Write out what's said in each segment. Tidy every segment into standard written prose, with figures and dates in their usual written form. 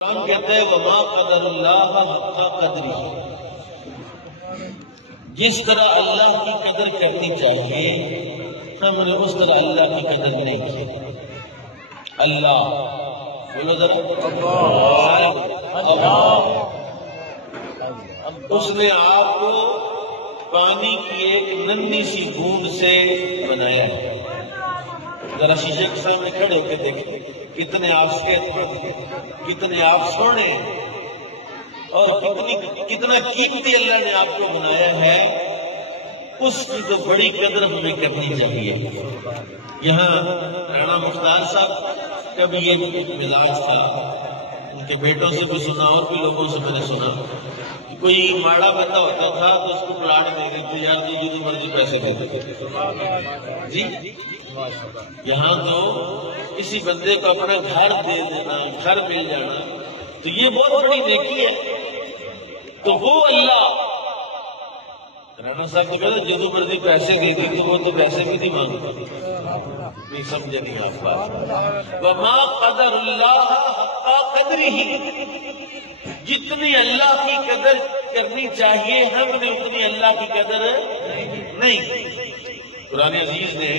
قرآن کہتا ہے وَمَا قَدَرُ اللَّهَ حَقَّ قَدْرِهِ، جس طرح اللہ کی قدر کرنی چاہیے ہم نے اس طرح اللہ کی قدر نہیں کی۔ اللہ بولو ذرا اللہ، اس نے آپ کو پانی کی ایک ننھی سی بوند سے بنایا ہے۔ ذرا شیشے کے سامنے کھڑے ہو کے دیکھیں کتنے آپ سے کتنے آپ سونے اور کتنا قیمتی اللہ نے آپ کو بنایا ہے، اس کی تو بڑی قدر ہمیں کرنی چاہیے۔ یہاں رانا مختار صاحب کا بھی یہ مزاج تھا، ان کے بیٹوں سے بھی سنا اور بھی لوگوں سے میں نے سنا، کوئی ماڑا بندہ ہوتا تھا تو اس کو پلاٹ دے دیتے یار جی جو مرضی پیسے دیتے جی۔ یہاں تو کسی بندے کو اپنا گھر دے دینا، گھر مل جانا تو یہ بہت بڑی نیکی ہے۔ تو وہ اللہ رانا صاحب کو کہتا جو مرضی پیسے دے دی تو وہ تو پیسے بھی نہیں مانگتا، نہیں سمجھے نہیں آپ بات۔ وما قدر اللہ حق قدرہ، جتنی اللہ کی قدر کرنی چاہیے ہم نے اتنی اللہ کی قدر نہیں کی۔ قرآن عزیز نے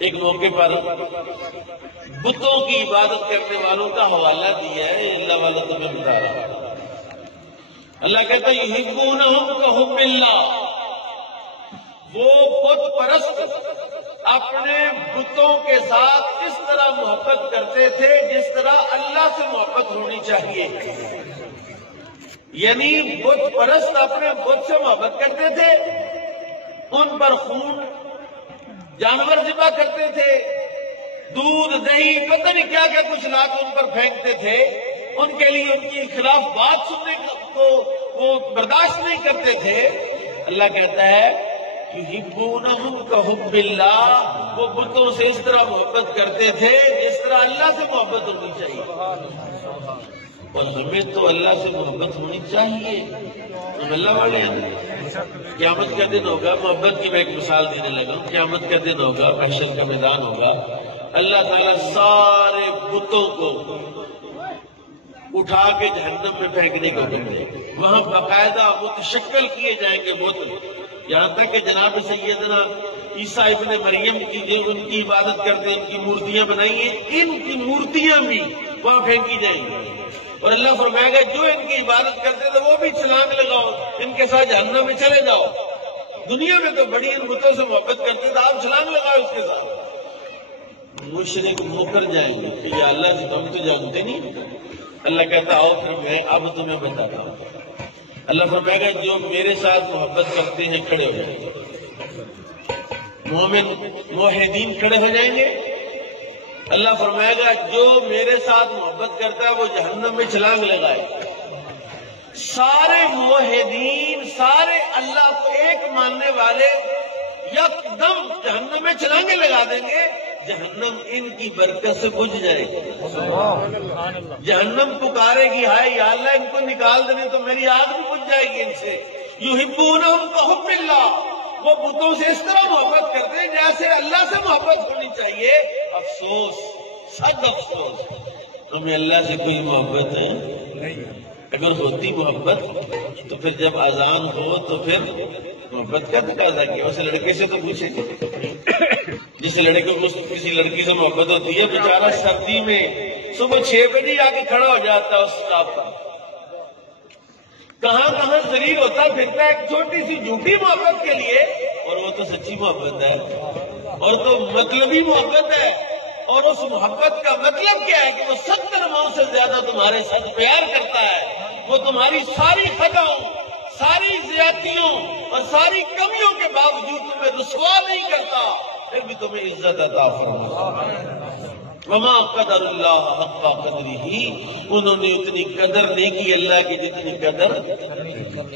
ایک موقع پر بتوں کی عبادت کرنے والوں کا حوالہ دیا ہے، اللہ والا تمہیں بتا رہا ہے۔ اللہ کہتا ہے یحبونہم کحب اللہ، وہ بت پرست اپنے بتوں کے ساتھ اس طرح محبت کرتے تھے جس طرح اللہ سے محبت ہونی چاہیے۔ یعنی بت پرست اپنے بت سے محبت کرتے تھے، ان پر خون جانور ذبح کرتے تھے، دودھ دہی پتہ نہیں کیا کیا کچھ لا کے ان پر پھینکتے تھے، ان کے لیے ان کی خلاف بات سننے کو وہ برداشت نہیں کرتے تھے۔ اللہ کہتا ہے یحبونہم کحب اللہ، وہ بتوں سے اس طرح محبت کرتے تھے جس طرح اللہ سے محبت ہونی چاہیے۔ اور ہمیں تو اللہ سے محبت ہونی چاہیے، ہم اللہ والے ہیں۔ قیامت کا دن ہوگا، محبت کی میں ایک مثال دینے لگا ہوں، قیامت کا دن ہوگا، محشر کا میدان ہوگا، اللہ تعالیٰ سارے بتوں کو اٹھا کے جہنم میں پھینکنے کو کہتے، وہاں باقاعدہ متشکل کیے جائیں گے بت، یہاں تک کہ جناب سیدنا عیسیٰ ابن مریم کی جو ان کی عبادت کرتے ہیں، ان کی مورتیاں بنائی ہیں، ان کی مورتیاں بھی وہاں پھینکی جائیں گی۔ اور اللہ فرمائے گا جو ان کی عبادت کرتے تھے وہ بھی چھلانگ لگاؤ، ان کے ساتھ جہنم میں چلے جاؤ۔ دنیا میں تو بڑی ان بتوں سے محبت کرتے تھے، آپ چھلانگ لگاؤ اس کے ساتھ۔ مشرک مکر جائیں گے کہ یا اللہ جی تم تو جانتے نہیں۔ اللہ کہتا آؤ پھر میں اب تمہیں بتاتا ہوں۔ اللہ فرمائے گا جو میرے ساتھ محبت کرتے ہیں کھڑے ہو جائیں گے، مومن موحدین کھڑے ہو جائیں گے۔ اللہ فرمائے گا جو میرے ساتھ محبت کرتا ہے وہ جہنم میں چھلانگ لگائے۔ سارے موحدین، سارے اللہ کو ایک ماننے والے یکدم جہنم میں چھلانگیں لگا دیں گے، جہنم ان کی برکت سے بجھ جائے گی۔ جہنم پکارے گی ہائے یا اللہ ان کو نکال دینے تو میری آگ بھی بجھ جائے گی ان سے۔ یحبونہم کحب اللہ، وہ بتوں سے اس طرح محبت کرتے ہیں جیسے اللہ سے محبت ہونی چاہیے۔ افسوس، سخت افسوس، ہمیں اللہ سے کوئی محبت ہے نہیں۔ اگر ہوتی محبت تو پھر جب اذان ہو تو پھر محبت کا تقاضا کیا، اس لڑکے سے تو پوچھیں گے، جس لڑکے کو کسی لڑکی سے محبت ہوتی ہے بیچارہ سردی میں صبح 6 بجے آ کے کھڑا ہو جاتا ہے اس اسٹاپ پر، کہاں کہاں ذلیل ہوتا پھرتا ہے ایک چھوٹی سی جھوٹی محبت کے لیے، اور وہ تو سچی محبت ہے اور تو مطلبی محبت ہے۔ اور اس محبت کا مطلب کیا ہے کہ وہ 70 ماہ سے زیادہ تمہارے ساتھ پیار کرتا ہے، وہ تمہاری ساری خطاؤں، ساری زیادتیوں اور ساری کمیوں کے باوجود تمہیں رسوا نہیں کرتا، پھر بھی تمہیں عزت عطا فرماتا ہے۔ وما قدر اللہ حق قدرہ، انہوں نے اتنی قدر نہیں کی اللہ کی جتنی قدر